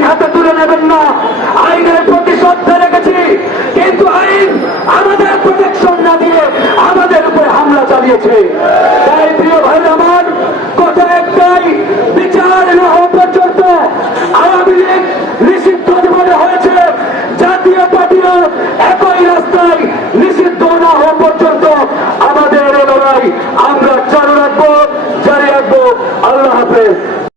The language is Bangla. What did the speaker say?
আইন হাতে তুলে নেবেন না। আইনের প্রতি শ্রদ্ধা রেখেছি কিন্তু আইন আমাদের প্রোটেকশন না দিয়ে আমাদের উপরে হামলা চালিয়েছে।